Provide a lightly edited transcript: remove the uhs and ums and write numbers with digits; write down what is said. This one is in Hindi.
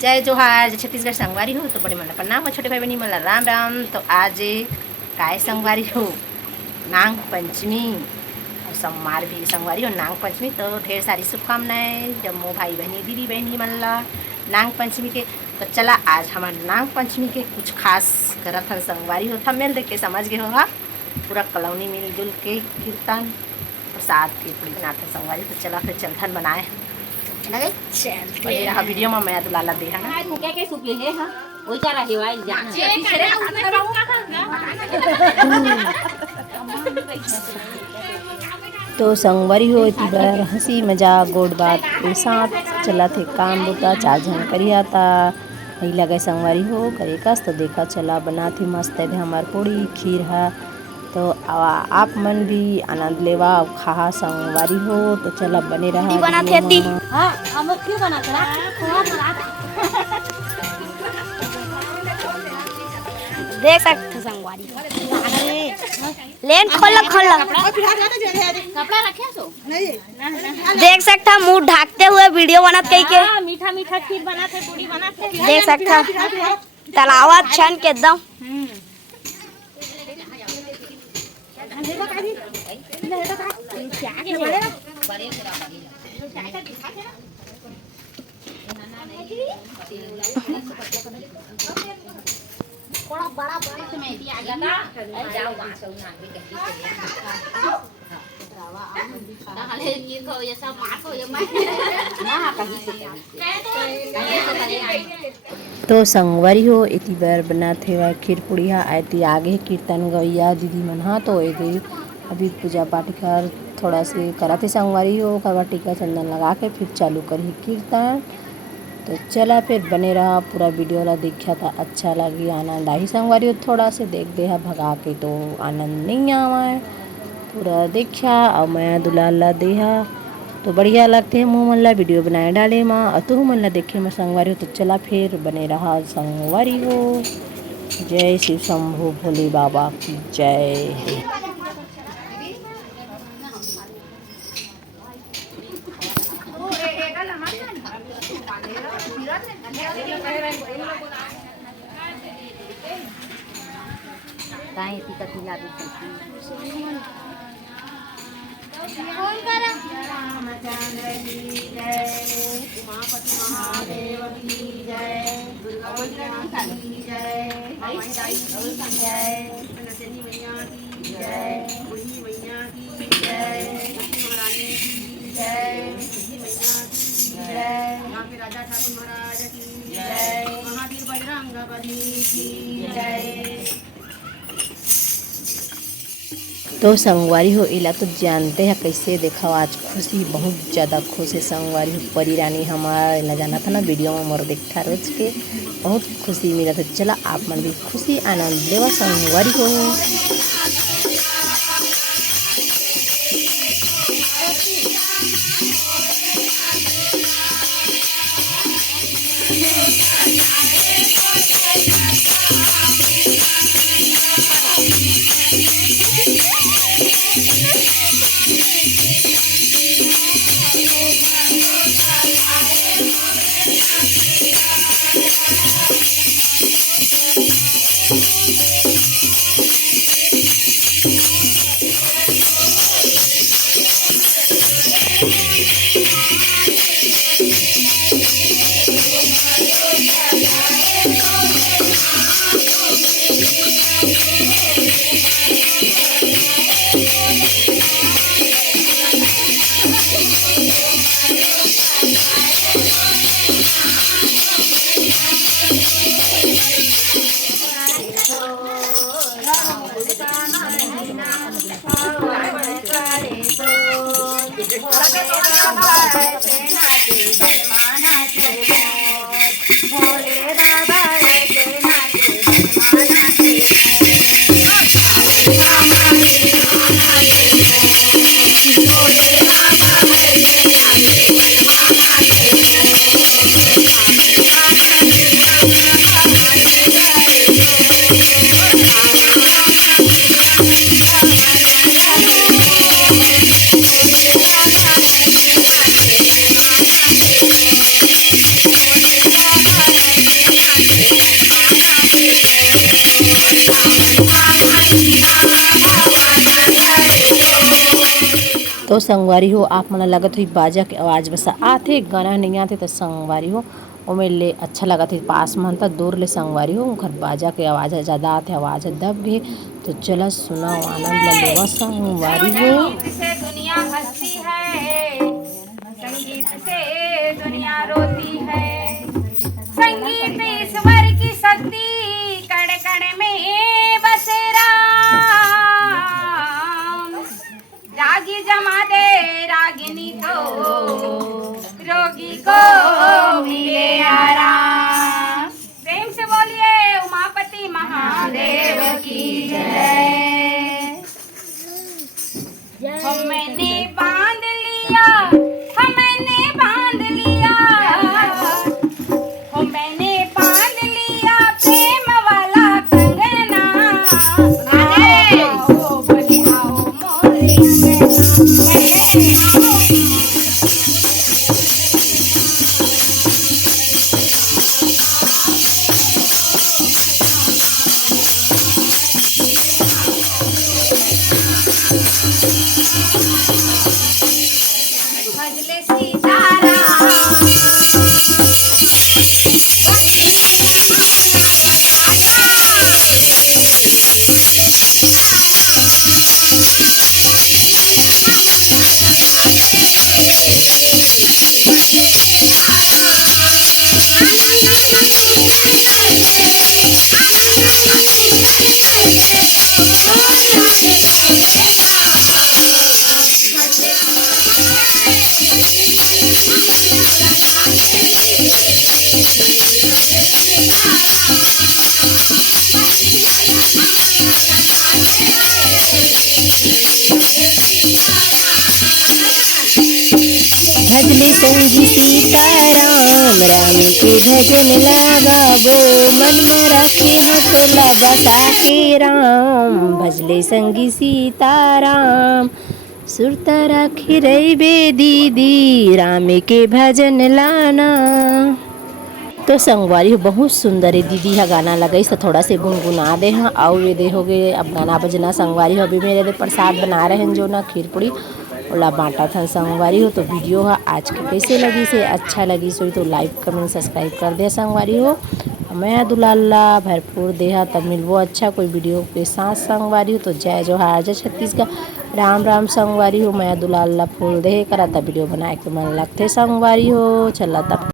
जय जोहार। जय छत्तीसगढ़ संगवारी हो तो बड़े मन प्रणाम हो, छोटे भाई बहनी मन राम राम। तो आज काय संगवारी हो, नाग पंचमी और सोमवार भी संगवारी हो नाग पंचमी। तो ढेर सारी शुभकामनाएं जम्मो भाई बहनी दीदी बहनी मन ला नाग पंचमी के। तो चला आज हमारे नाग पंचमी के कुछ खास करत हन संगवारी हो। थंबनेल देख के समझ गए हो हा, पूरा कलौनी मिलजुल के कीर्तन प्रसाद के पूरी बनाते संगवारी। तो चला फिर चलथन बनाए लगे चल रहा वीडियो में मैं दुलाला दे है ना क्या क्या सुप ले हां ओई चारा हेवाई जा तो संगवारी हो इतनी बार हंसी मजाक गोड़ बात के साथ चला थे काम बुता चार जन करिया था नहीं लगे संगवारी हो करे कस। तो देखा चला बना थी मस्त है हमार पूड़ी खीर है। तो आप मन भी आनंद लेवा खा संगवारी हो। तो चला बने रहा बना थे दी हां हम क्यों बना करा देख सकते संगवारी लेन खोल कपड़ा रखे सो नहीं देख सकता मुंह ढाकते हुए वीडियो बनत कई के मीठा मीठा खीर बनाते पूरी बनाते देख सकता तलावत छन के एकदम बड़ा से मैं आ गया था जाओ वहां से उना के कहले ये को ये सब मार को ये मैं ना कहीं से तो संगवारी हो इतनी बार बना थे वह खीर पुड़िया आती आगे कीर्तन गवैया दीदी मन। हाँ तो ये अभी पूजा पाठ कर थोड़ा से करा थे संगवारी हो करवा टीका चंदन लगा के फिर चालू करी कीर्तन। तो चला फिर बने रहा पूरा वीडियो ला देखा था अच्छा लगी आनंद आई संगवारी हो। थोड़ा से देख दे भगा के तो आनंद नहीं आवा है पूरा देखा और मैं दुलाल ला देहा तो बढ़िया लगते हैं मुँह मन ला वीडियो बनाए डाले माँ और तू मन ला देखे मैं संगवारी हो। तो चला फिर बने रहा संगवारी हो। जय शिव शंभु भोले बाबा की जय। काहे ती कथी लागे फोन करा रामचंद्र की जय, उमापति महादेव की जय, दुर्गा मैया की जय, हमारी दाई की जय, नचनी मैया की जय, बूढ़ी मैया की जय, लक्ष्मी महारानी की जय, बूढ़ी मैया की जय, यहाँ के राजा ठाकुर महाराज की जय, महावीर बजरंग बली की जय। तो संगवारी हो इला तो जानते हैं कैसे देखा आज खुशी बहुत ज़्यादा खुश है संगवारी हो। परी रानी हमारा ना जाना था ना वीडियो में मोर देखा रोज के बहुत खुशी मिला था। चला आप मन भी खुशी आनंद लेवा संगवारी हो। तो संगवारी हो आप मन लगत हुई बाजा के आवाज़ बस आथे गाना नहीं आथे तो संगवारी हो ओमे ले अच्छा लगत है पास में त दूर ले संगवारी हो घर बाजा के आवाज़ ज़्यादा आथे आवाज़ दब गे तो चला सुना आनंद ल लेवा संगवारी हो। से दुनिया हंसती है, संगीत से दुनिया रोती है। संगीत ईश्वर की शक्ति कण कण में बसे राम। रागी जमा दे रागिनी तो रोगी को मिले आराम। प्रेम से बोलिए उमापति महादेव की जय। हमने बांध लिया, हमने बांध लिया, हमने बांध लिया प्रेम वाला कंगना। आओ बोले आओ मोरे अंगना। भजले सीताराम भजले संगी सीताराम राम के भजन लगावो मन में रखे हाथ बसा के राम। भजले संगी सीताराम सुरता राखी रही बे दीदी राम के भजन लाना। तो संगवारी हो बहुत सुंदर है दीदी हा गाना लगाई तो थोड़ा से गुनगुना दे हाँ और ये देखोगे अब गाना बजना संगवारी हो अभी मेरे प्रसाद बना रहे हैं जो ना खीर पूड़ी ओला बांटा था संगवारी हो। तो वीडियो हा आज के कैसे लगी से अच्छा लगी सो तो लाइक कमेंट सब्सक्राइब कर दे संगवारी हो। मैं दुलाला भरपूर देहा तब मिलवो अच्छा कोई वीडियो के साथ संगवारी हो। तो जय जोहार जय छत्तीसगढ़ राम राम संगवारी हो। मैं दुलाला फूल दे करा तब वीडियो बनाए के मन लगते संगवारी हो। चला तब